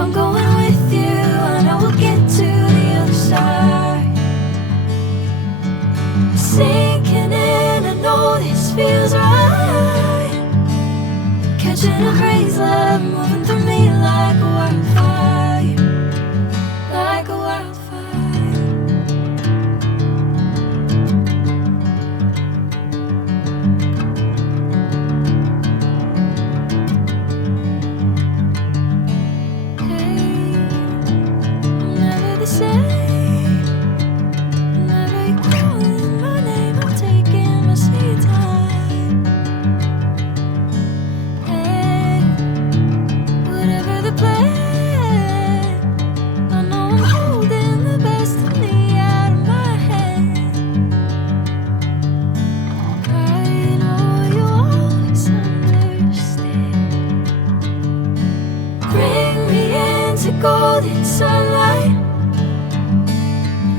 I'm going with you, I know we'll get to the other side. Sinking in, I know this feels right. Catching a crazy love, moving through me like a wildfire, like a wildfire. Golden sunlight.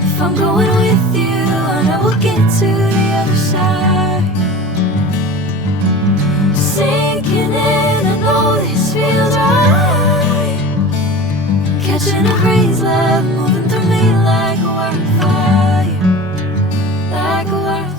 If I'm going with you, I know we'll get to the other side. Sinking in, I know this feels right. Catching a crazy love, moving through me like a wildfire, like a wildfire.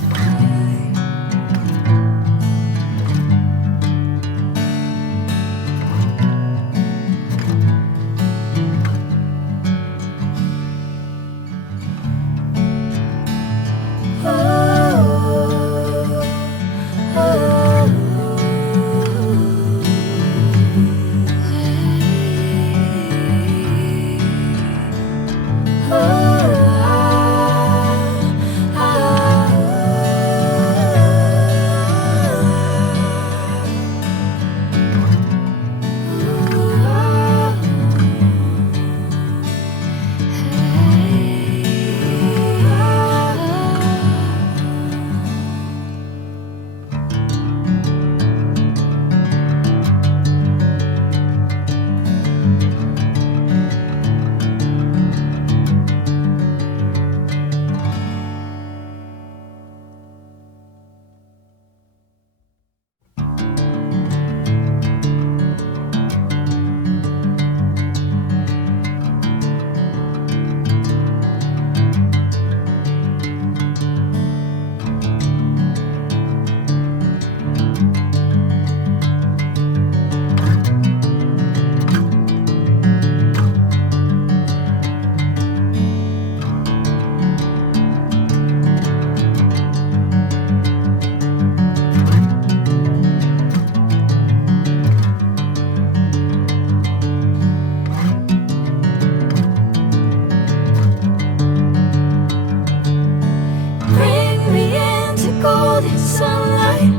Sunlight.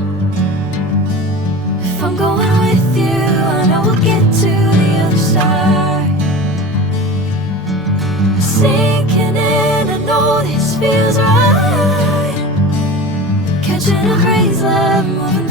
If I'm going with you, I know we'll get to the other side. Sinking in, I know this feels right. Catching a crazy love, moving